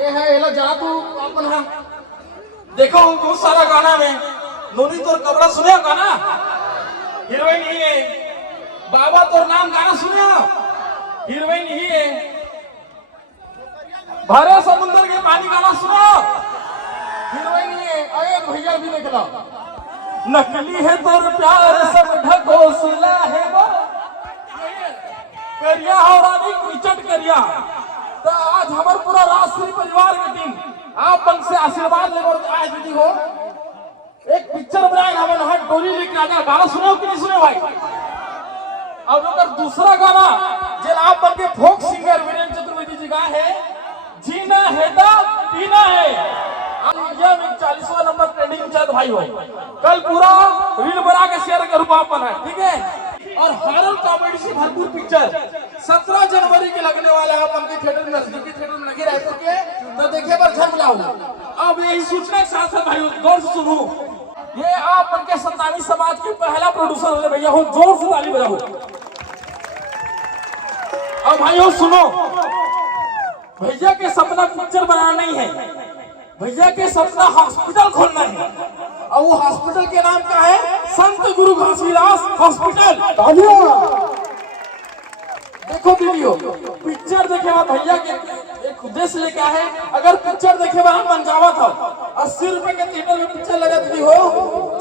ये है ये लो जा तू अपन हाँ देखो बहुत सारा गाना में नोनी तोर कपड़ा सुने गाना हीरोइन ही है बाबा तोर नाम गाना सुने हीरोइन ही है भरे समुद्र के पानी गाना सुनो हीरोइन ही है अरे भैया भी देख लो नकली है तोर प्यार सब ढको सुला है वो करिया हो रानी कुचट करिया तो आज हमारे पूरा राष्ट्रीय परिवार की टीम आप बंद से आशीर्वाद लेकर आज दीदी हो एक पिक्चर बनाए हमें नहा डोली लेके आजा गाना सुने हो कि नहीं सुने भाई अब अगर दूसरा गाना जो आप बन के फोक सिंगर वीरेंद्र चतुर्वेदी जी का है जीना है दा पीना है इंडिया में 40वां नंबर ट्रेंडिंग चल भाई हो कल पूरा रील बना के शेयर करूँ आप बना ठीक है और हॉरर कॉमेडी से भरपूर पिक्चर 17 जनवरी के लगने वाला है अपन के थिएटर में नजदीकी थिएटर में लगे रायपुर के तो देखिए पर झम जाओ अब यही सूचना के साथ साथ भाई गौर से सुनो ये आप उनके संतानी समाज के पहला प्रोड्यूसर होने भैया हो जोर से ताली बजाओ अब भाई हो सुनो भैया के सपना पिक्चर बनाना नहीं है भैया के सपना हॉस्पिटल खोलना है और वो हॉस्पिटल के नाम क्या है संत गुरु घासीदास हॉस्पिटल देखो वीडियो पिक्चर देखे बाद भैया के एक उद्देश्य लेके आए अगर पिक्चर देखे बाद हम मंजावा था 80 रुपए के थिएटर में पिक्चर लगा दी हो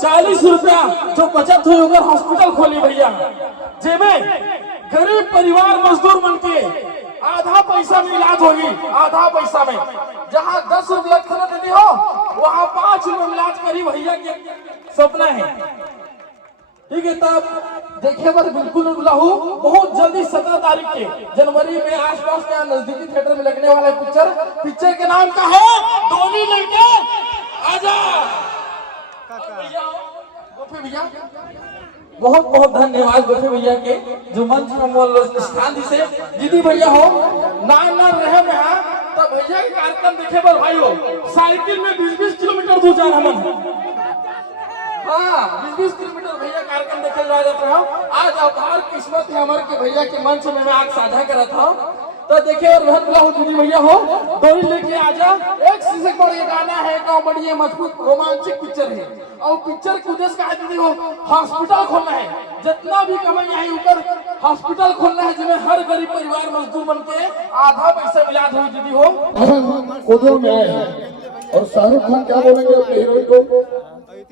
40 रुपया जो बचत हुई अगर हॉस्पिटल खोली भैया जेबे गरीब परिवार मजदूर बन के आधा पैसा में इलाज होगी आधा पैसा में जहाँ 10 रुपया खर्च देती हो वहाँ 5 रुपये इलाज करी भैया के सपना है ठीक है तब देखे पर बिल्कुल लहू बहुत जल्दी 17 तारीख के जनवरी में आसपास के नजदीकी थिएटर में लगने वाला पिक्चर के नाम का है डोली लेके आजा भैया बहुत बहुत धन्यवाद गोपी भैया के जो मंच में स्थान से दीदी भैया हो नान रहे में तब भैया के कार्यक्रम देखे पर भाई हो साइकिल में 20-20 किलोमीटर दूर जा रहा हाँ 20-20 किलोमीटर भैया कार्यक्रम देखे जा जाता हूँ आज अपार किस्मत है हमारे के भैया के मंच में मैं आज साझा करा था तो देखिए और बहुत बड़ा हो दीदी भैया हो डोली लेके आजा एक से बड़ा गाना है कॉमेडी मजबूत रोमांचक पिक्चर है और पिक्चर के उद्देश्य का दीदी हो हॉस्पिटल खोलना है जितना भी कमाई है ऊपर हॉस्पिटल खोलना है जिसमें हर गरीब परिवार मजदूर बन के आधा पैसा इलाज हो दीदी हो कोदो में आए हैं और शाहरुख खान क्या बोलेंगे अपने हीरोइन को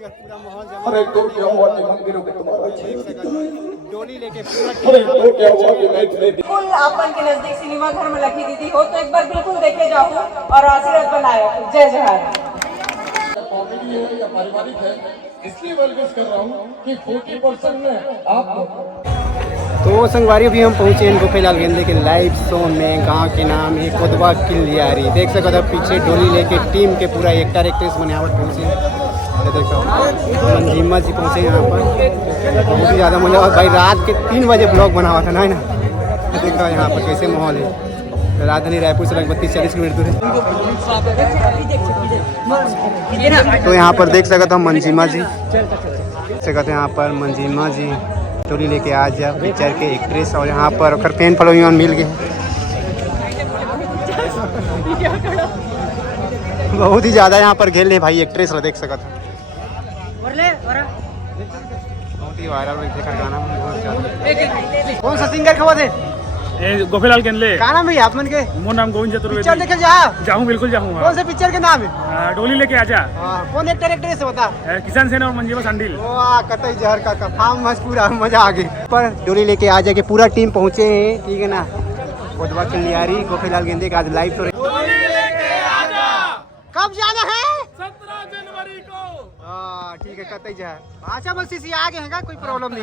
अरे तो क्या हुआ कि मंदिरों के तुम्हारा डोली लेके अरे तो क्या हुआ कि मैं बिल्कुल अपन के नजदीक सिनेमा घर में लगी दीदी हो तो एक बार बिल्कुल देखे जाओ और आशीर्वाद बनाए जय जवाहर कॉमेडी है या पारिवारिक है इसलिए मैं रिक्वेस्ट कर रहा हूँ कि 40% में आप तो संगवारी अभी हम पहुंचे इनको फिलहाल गेंदे के लाइव शो में गांव के नाम है कोदवा किलियारी देख सकते हो पीछे डोली लेके टीम के पूरा एक्टर एक्ट्रेस बने यहाँ पर पहुँचे देखो मंजिमा जी पहुँचे यहाँ पर बहुत ही ज़्यादा मजा और भाई रात के 3 बजे ब्लॉग बना हुआ था ना देखो यहाँ पर कैसे माहौल है राजधानी रायपुर से लगभग 30-40 किलोमीटर दूर है तो यहाँ पर देख सकते हो मंजिमा जी देख सकते हैं यहाँ पर मंजिमा जी डोली लेके आ जा पिक्चर के एक्ट्रेस और यहाँ पर फैन फॉलोइंग मिल गए बहुत ही ज़्यादा यहाँ पर खेल रहे भाई एक्ट्रेस देख सकते बहुत ही वायरल देखा गाना बहुत ज़्यादा कौन सा सिंगर खबर थे गोपीलाल केंद्ले का नाम भैया आप मन के मोर नाम गोविंद चतुर्वेदी पिक्चर देखे जाऊँ बिल्कुल जाऊँगा कौन से पिक्चर के नाम है डोली लेके आजा कौन एक्टर एक्ट्रेस है बता किसान सेन और मंजीवा सांडिल कतई जहर का फार्म पूरा मजा आ गई पर डोली लेके आ जाके पूरा टीम पहुंचे हैं ठीक है ना कोदवा किलियारी गोपीलाल गेंदे का आज लाइव तो कब जाना है 17 जनवरी को ठीक है कतई जहर अच्छा बस इसी आगे है कोई प्रॉब्लम नहीं।